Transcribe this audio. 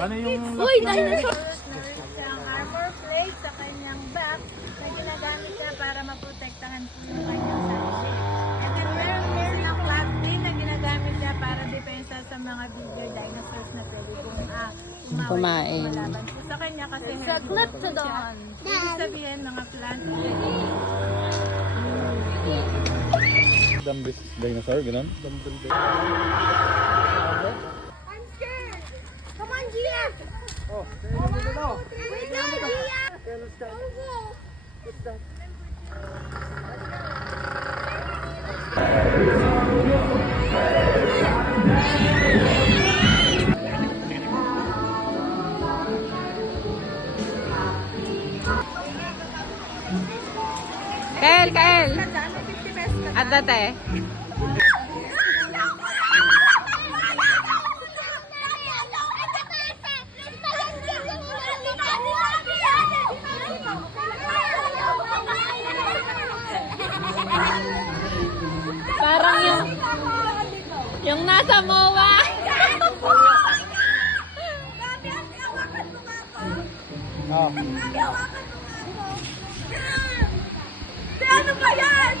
Ano yung... Uy, dinosaur! Ang armor plate sa kanyang back na ginagamit niya para maprotektahan po yung kanyang sarili. And then meron din silang flag plate na ginagamit niya para depensa sa mga bigger dinosaurs na pwede Kumain. malaban po sa kanya kasi Saglit herbivore sa po siya. doon. Ibig sabihin mga plant Dumbbell dinosaur, gano'n? Dumbbell dinosaur. I'm scared! Come on, Gia! Oh, Wait lang, Gia! Kael, Kael! At dati? Parang yung nasa MOA. Oh. Ano ba yan?